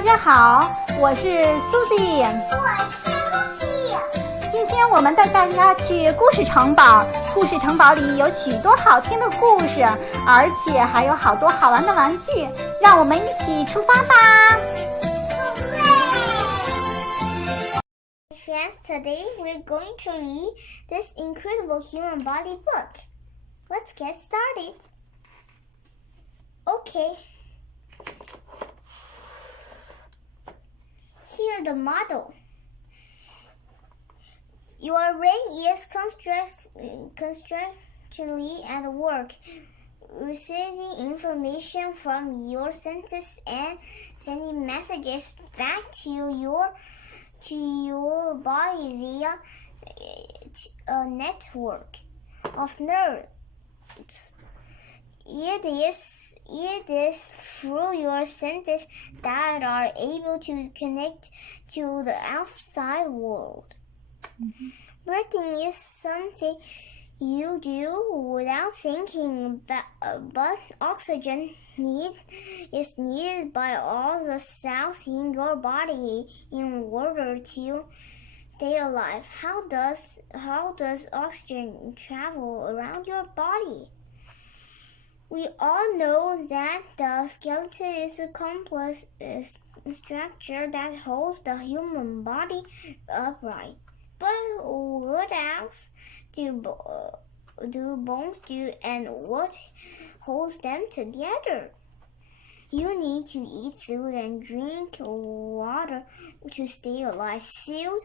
大家好，我是苏迪。我是露西。今天我们带大家去故事城堡，故事城堡里有许多好听的故事，而且还有好多好玩的玩具，让我们一起出发吧。Friends, today we're going to read this incredible human body book. Let's get started. Okay. Here the model. Your brain is constantly at work, receiving information from your senses and sending messages back to your body via a network of nerves. It is through your senses that are able to connect to the outside world. Breathing is something you do without thinking, but oxygen is needed by all the cells in your body in order to stay alive. How does oxygen travel around your body? We all know that the skeleton is a complex structure that holds the human body upright. But what else do bones do, and what holds them together? You need to eat food and drink water to stay alive. Food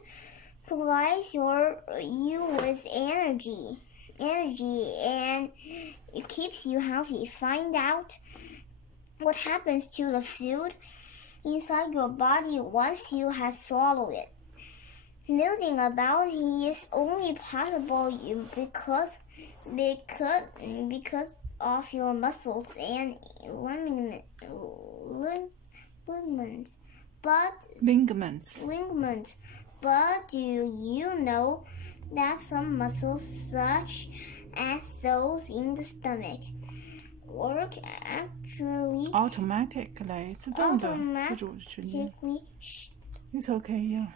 provides you with energy and it keeps you healthy. Find out what happens to the food inside your body once you have swallowed it. Moving about is only possible because of your muscles and ligaments. But do you know that some muscles, such as those in the stomach, work actually automatically It's okay, yeah.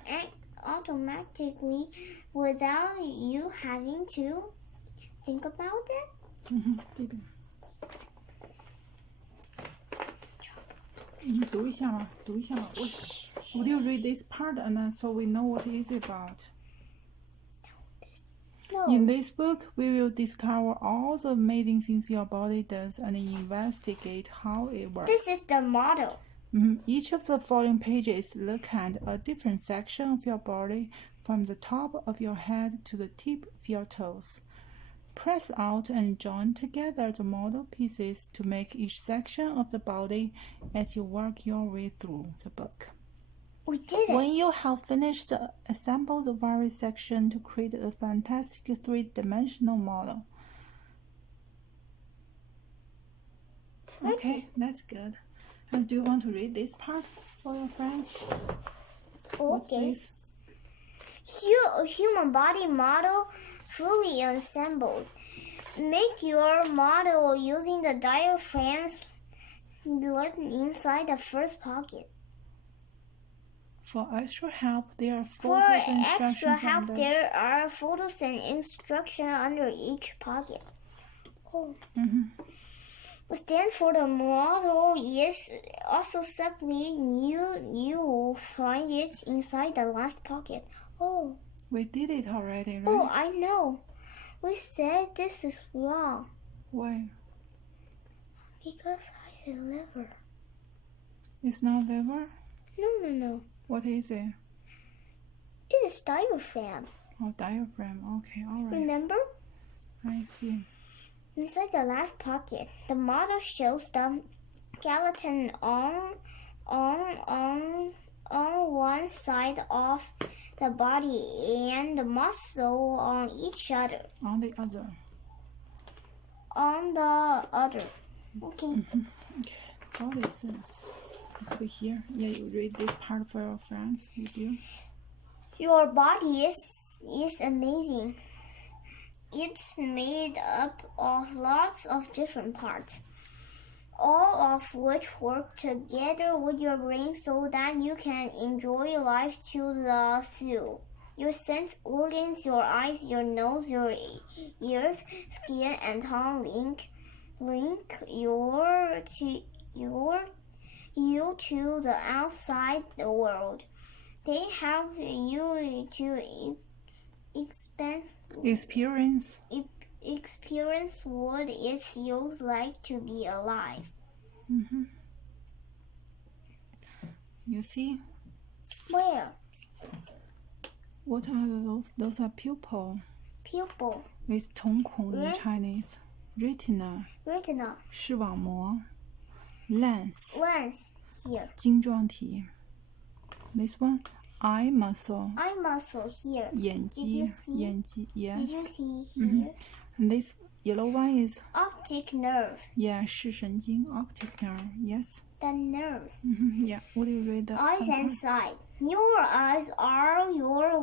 Automatically without you having to think about it? Would you read this part and so we know what it is about? No. In this book, we will discover all the amazing things your body does and investigate how it works. This is the model. Each of the following pages look at a different section of your body from the top of your head to the tip of your toes. Press out and join together the model pieces to make each section of the body as you work your way through the book. We did it. When you have finished, assemble the various sections to create a fantastic three-dimensional model. Okay, that's good. And do you want to read this part for your friends? Okay. Human body model fully assembled. Make your model using the diaphragm slip inside the first pocket. For extra help, there are photos and instructions under each pocket. Stand for the model is also simply you will find it inside the last pocket. Oh. We did it already, right? Oh, I know. We said this is wrong. Why? Because I said liver. It's not liver? No. What is it? It is diaphragm. Oh, diaphragm. Okay, all right. Remember? I see. Inside the last pocket, the model shows the skeleton on one side of the body and the muscle on each other. On the other. Okay. Okay. Got it, sis. Put it here. Yeah, you read this part for your friends. You do. Your body is amazing. It's made up of lots of different parts. all of which work together with your brain so that you can enjoy life to the full. Your sense organs, your eyes, your nose, your ears, skin, and tongue link you to the outside world. They help you to experience what it feels like to be alive. You see? Where? What are those? Those are pupil. Pupil. With 瞳孔 in Chinese. Retina. 视网膜 Lens. Lens here. 晶状体 This one. Eye muscle. Eye muscle here. 眼肌 Yes. Did you see here? And this yellow one is Optic nerve. Yeah, 视神经 optic nerve. Yes. The nerve. Yeah. What do you read? The Eyes and sight. Your eyes are your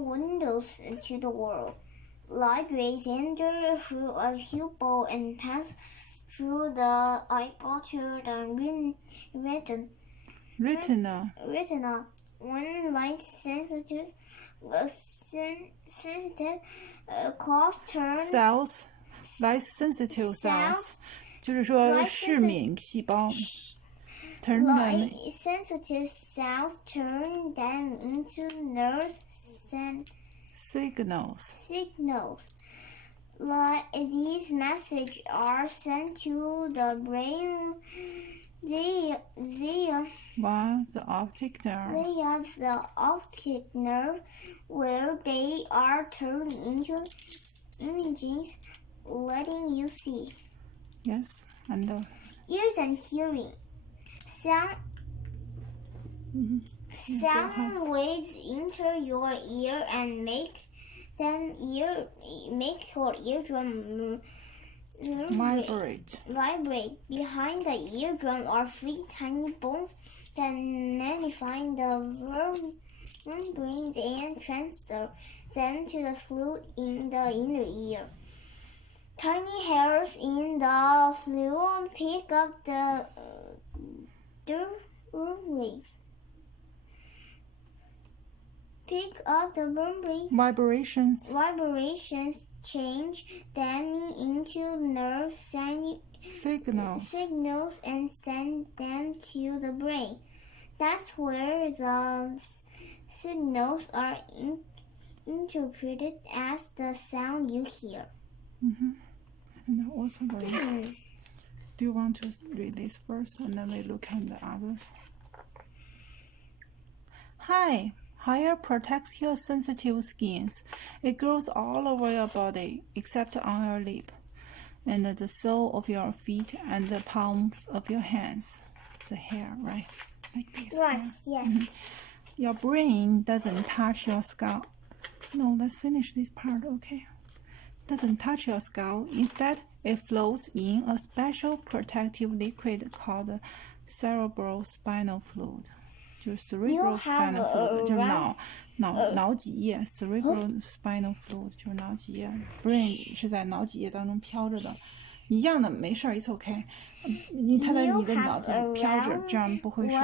windows to the world. Light rays enter through a pupil and pass through the eyeball to the retina. When light sensitive cells turn cells, light sensitive cells. 就是说视敏细胞 turn them light sensitive cells turn them into nerve signals. Like these messages are sent to the brain. They Wow, the optic nerve. They are the optic nerve, where they are turned into images, letting you see. Yes, and Ears and hearing. Sound waves enter your ear and make your eardrum vibrate. Behind the eardrum are 3 tiny bones that magnify the membranes and transfer them to the fluid in the inner ear. Tiny hairs in the fluid pick up the Vibrations. Vibrations change them into nerve signals and send them to the brain. That's where the signals are interpreted as the sound you hear. And also brain. Do you want to read this first and then we look at the others? Hi. Hair protects your sensitive skins. It grows all over your body except on your lip and the sole of your feet and the palms of your hands. The hair, right? Like this. Right, yes. Your brain doesn't touch your skull. No, let's finish this part, okay? Doesn't touch your skull. Instead, it flows in a special protective liquid called cerebral spinal fluid. 就是 cerebral spinal fluid， 就是脑脊液 cerebral spinal fluid 就是脑脊液 brain 是在脑脊液当中飘着的，一样的，没事儿 ，it's okay。它在你的脑子里飘着，这样不会说。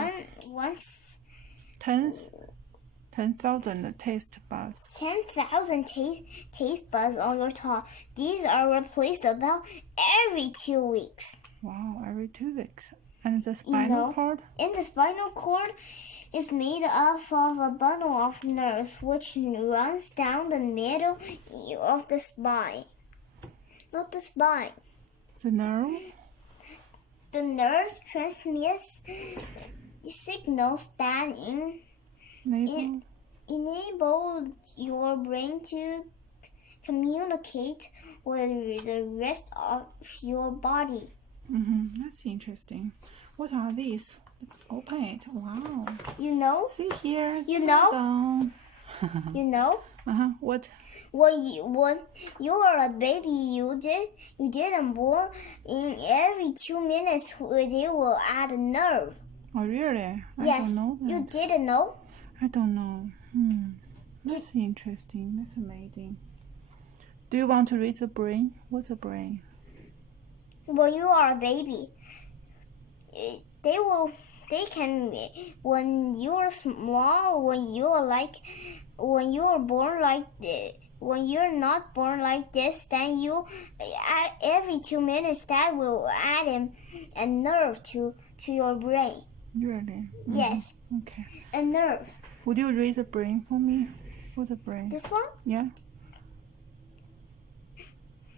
10,000 taste buds. 10,000 taste buds on your tongue. These are replaced about every 2 weeks. Wow, every 2 weeks. And the spinal cord? And the spinal cord is made up of a bundle of nerves which runs down the middle of the spine. Not the spine. The nerve? The nerves transmit signals that enable your brain to communicate with the rest of your body. That's interesting. What are these? Let's open it. Wow. You know? See here. You know? You know? What? When you were a baby, you didn't born. In every 2 minutes, they will add a nerve. Oh, really? Yes. I don't know that. You didn't know? I don't know. That's interesting. That's amazing. Do you want to read the brain? What's a brain? when you are a baby. They can when you are small, when you are born like when you're not born like this, then every 2 minutes that will add a nerve to your brain. Really? Yes. Okay. A nerve. Would you read the brain for me? What's the brain? This one? Yeah.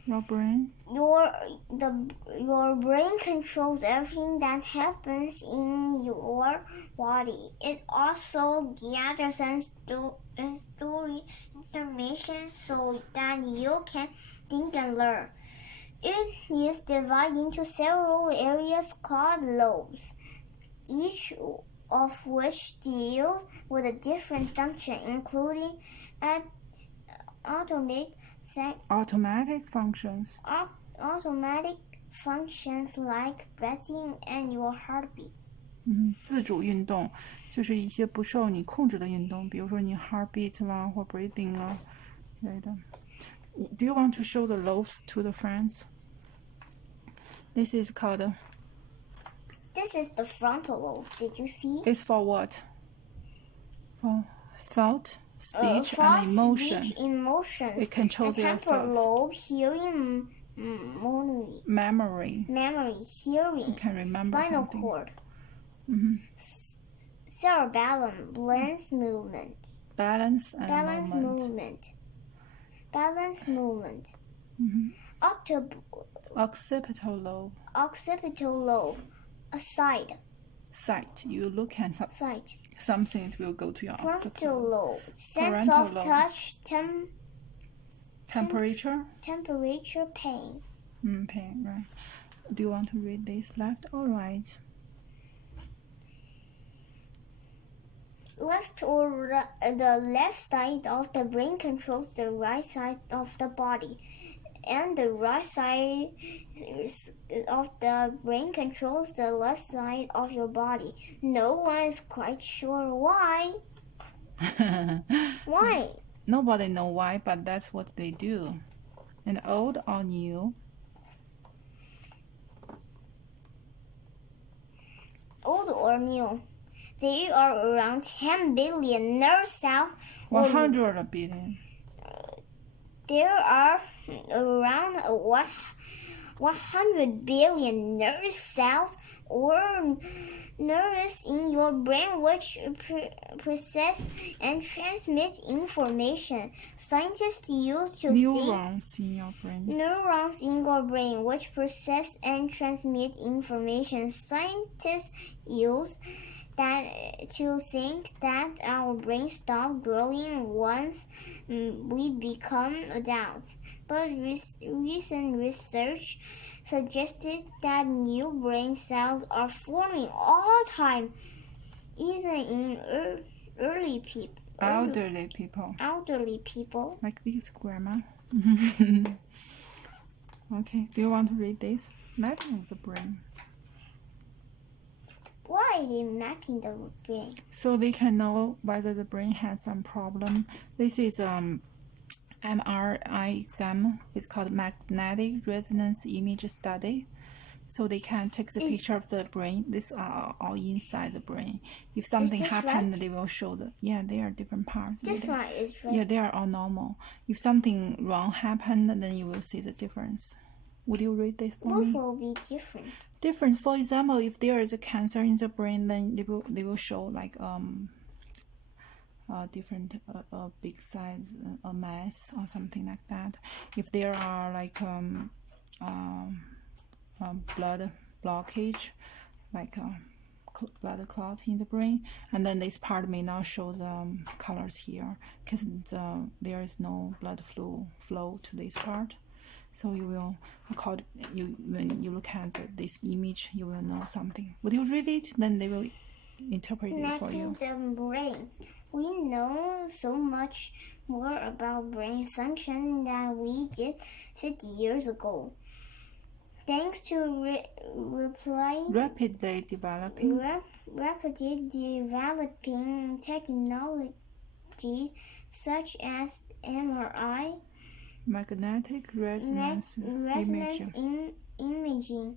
Your brain? Your brain controls everything that happens in your body. It also gathers and stores information so that you can think and learn. It is divided into several areas called lobes, each of which deals with a different function, including automatic functions like breathing and your heartbeat. 自主运动就是一些不受你控制的运动，比如说你 heartbeat 啦或 breathing 啦之类的。Do you want to show the lobes to the friends? This is called. This is the frontal lobe. Did you see? It's for what? For thought, speech, thought, and emotion. Speech, emotions. It controls your temporal thoughts. lobe, hearing, Memory. hearing. You can remember spinal something. cord. Mm-hmm. Cerebellum, balance movement. Balance and movement. Balance movement. Mm-hmm. Occipital lobe, a side. Sight. You look at Sight. something, it will go to your Frontal occipital lobe, sense Parental of lobe. touch, temperature. temperature, pain. Pain, right. Do you want to read this left or right? The left side of the brain controls the right side of the body, and the right side of the brain controls the left side of your body. No one is quite sure why. Why? Nobody know why, but that's what they do. And old or new? Old or new? There are around 10 billion nerve cells. 100 billion. There are around 100 billion nerve cells or neurons in your brain which process and transmit information. Scientists use to Neurons in your brain. Neurons in your brain which process and transmit information. Scientists use that to think that our brains stop growing once we become adults. But recent research suggested that new brain cells are forming all the time, even in elderly people. Like this, Grandma. Okay, do you want to read this? Mapping of the brain. Why are they mapping the brain? So they can know whether the brain has some problem. This is MRI exam. It's called magnetic resonance image study. So they can take the picture of the brain. These are all inside the brain. If something happened, right? they will show they are different parts. This one is right. Yeah, they are all normal. If something wrong happened, then you will see the difference. Would you read this for me? What will be different? Different. For example, if there is a cancer in the brain, then they will show like different big size a mass or something like that. If there are like blood blockage, like blood clot in the brain, and then this part may not show the colors here because there is no blood flow to this part. So you will when you look at this image, you will know something. Would you read it? Then they will interpret it for you. Mapping the brain. We know so much more about brain function than we did 50 years ago. Thanks to Rapidly developing technology such as MRI, magnetic resonance imaging. imaging.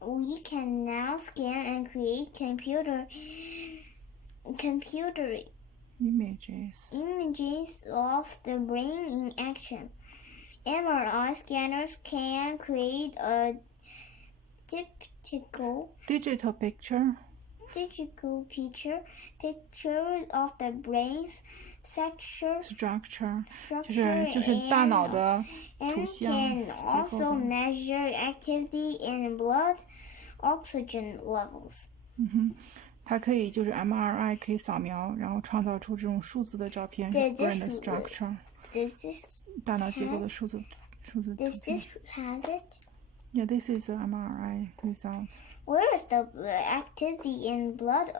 We can now scan and create computer images of the brain in action. MRI scanners can create a digital picture of the brain's structure 就是大脑的图 and 像 can 结构 also 的。 measure activity in blood oxygen levels. 它可以就是 MRI 可以扫描，然后创造出这种数字的照片 brain 的 structure Does this 大脑结构的数字图片。 have it? Yeah, this is an MRI result. Where is the activity in blood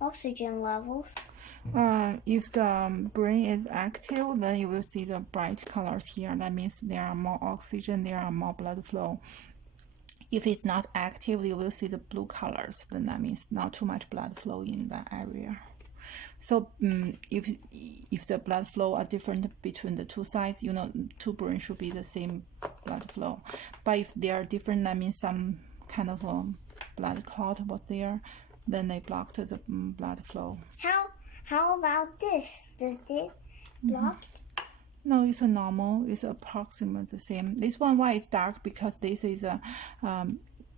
oxygen levels? If the brain is active, then you will see the bright colors here. That means there are more oxygen, there are more blood flow. If it's not active, you will see the blue colors. Then that means not too much blood flow in that area. So if the blood flow are different between the two sides, two brains should be the same blood flow. But if they are different, that means some kind of blood clot was there, then they blocked the blood flow. How about this? Does this block? No, it's a normal. It's approximately the same. This one, why it's dark? Because this is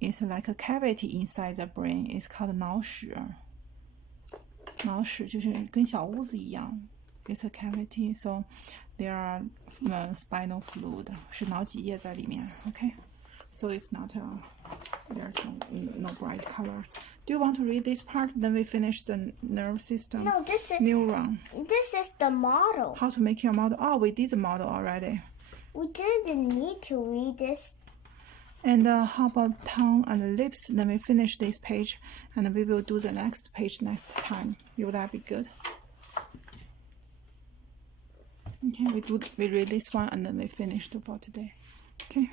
it's like a cavity inside the brain. It's called 脑室。脑室就是跟小屋子一样。It's a cavity, so there are spinal fluid. 是脑脊液在里面。Okay, so it's not there's no bright colors. Do you want to read this part? Then we finish the nerve system. No, this is neuron. This is the model. How to make your model? Oh, we did the model already. We didn't need to read this. And how about tongue and lips? Then we finish this page, and we will do the next page next time. Will that be good? Okay, we read this one, and then we finish for today. Okay.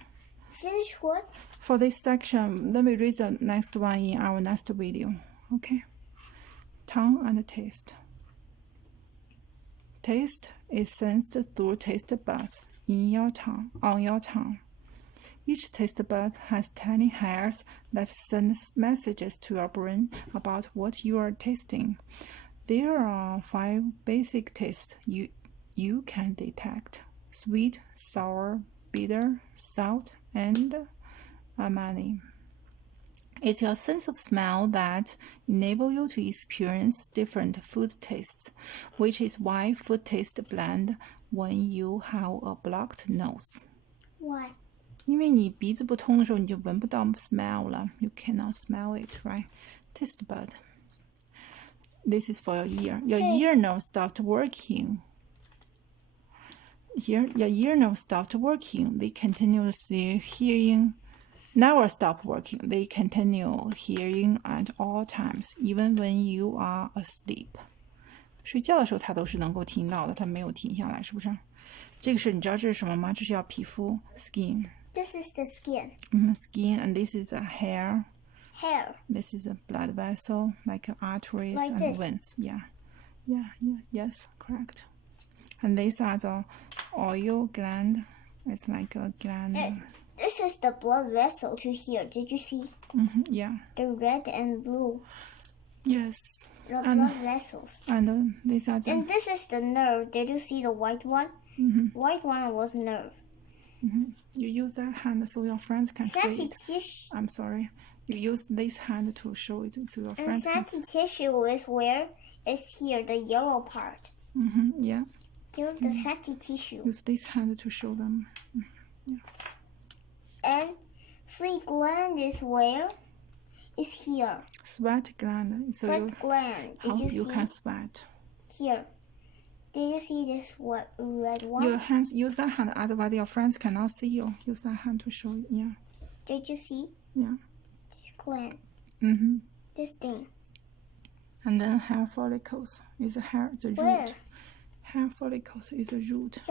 Finish what? For this section, then we read the next one in our next video. Okay. Tongue and taste. Taste is sensed through taste buds in your tongue, on your tongue. Each taste bud has tiny hairs that send messages to your brain about what you are tasting. There are 5 basic tastes you can detect: sweet, sour, bitter, salt, and umami. It's your sense of smell that enable you to experience different food tastes, which is why food tastes bland when you have a blocked nose. Why? 因为你鼻子不通的时候，你就闻不到 smell 了。You cannot smell it, right? Taste bud. This is for your ear. Your ear nerve stopped working. Here, your ear nerve stopped working. They continuously hearing. Never stop working. They continue hearing at all times, even when you are asleep. 睡觉的时候，它都是能够听到的，它没有停下来，是不是？这个是你知道这是什么吗？这是叫皮肤 skin. This is the skin. Skin, and this is a hair. Hair. This is a blood vessel, like arteries Like and this. veins. Yes, correct. And these are the oil gland. It's like a gland. This is the blood vessel to here. Did you see? Yeah. The red and blue. Yes. The And- blood vessels. And these are the. And this is the nerve. Did you see the white one? White one was nerve. You use that hand so your friends can see Fatty it. tissue. I'm sorry. You use this hand to show it so your And friends can see. fatty tissue is where? It's here, the yellow part. Yeah. Here's the fatty tissue. Use this hand to show them. And sweat gland is where? It's here. Sweat gland. So Sweat gland. how Did you you can see? sweat. Here. Did you see this red one? Your hands, use that hand, otherwise your friends cannot see you. Use that hand to show it. Yeah. Did you see? Yeah. This gland. This thing. And then hair follicles is a hair, the Where? root. Hair follicles is a root.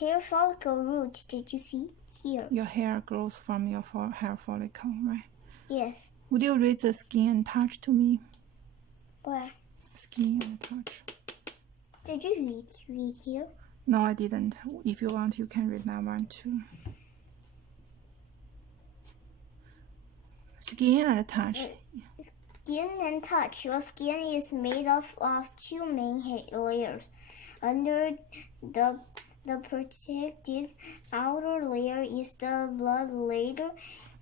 Hair follicle root. Did you see? Here. Your hair grows from your hair follicle, right? Yes. Would you read the skin and touch to me? Where? Skin and touch. Did you read here? No, I didn't. If you want, you can read that one too. Skin and touch. Skin and touch. Your skin is made of two main layers. Under the protective outer layer is the blood layer.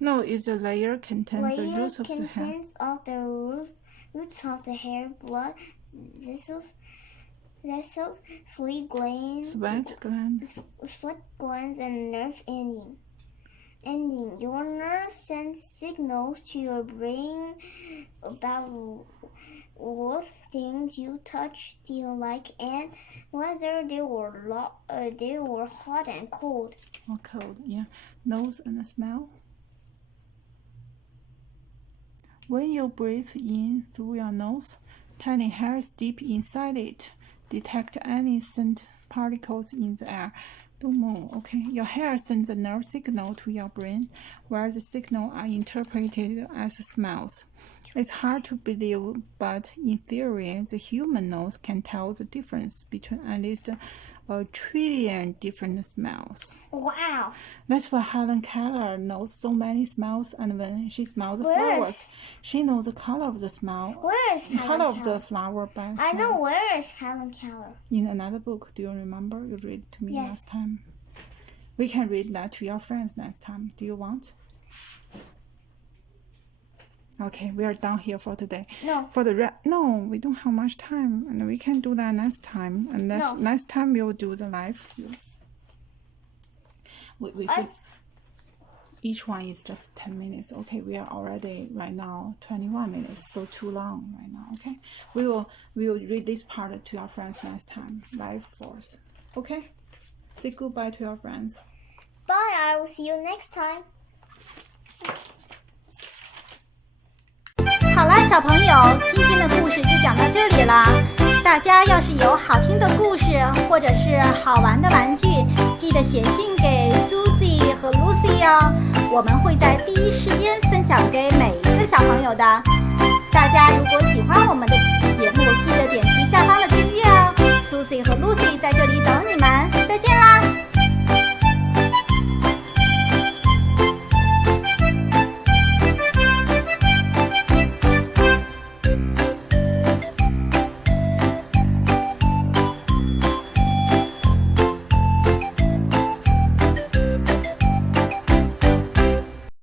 No, it's a layer contains the roots of the hair. Contains of the roots of the hair, blood vessels, sweat glands, and nerve ending. Your nerve sends signals to your brain about what things you touch feel like and whether they were hot and cold. Or cold, yeah. Nose and smell. When you breathe in through your nose, tiny hairs deep inside it detect any scent particles in the air. Don't move, okay? Your hair sends a nerve signal to your brain, where the signals are interpreted as smells. It's hard to believe, but in theory, the human nose can tell the difference between at least a trillion different smells. Wow! That's why Helen Keller knows so many smells, and when she smells the flowers, she knows the color of the smell. Where is Helen color Keller? Of the flower by I smell. know where is Helen Keller. In another book, do you remember? You read it to me Yes. last time. We can read that to your friends next time. Do you want? Okay, we are done here for today. No. No, we don't have much time, and we can do that next time. And next time we will do the live. Each one is just 10 minutes. Okay, we are already right now 21 minutes, so too long right now. Okay, we will read this part to your friends next time, live force. Okay, say goodbye to your friends. Bye. I will see you next time. 好啦，小朋友，今天的故事就讲到这里了。大家要是有好听的故事或者是好玩的玩具，记得写信给 Susie 和 Lucy 哦，我们会在第一时间分享给每一个小朋友的。大家如果喜欢我们的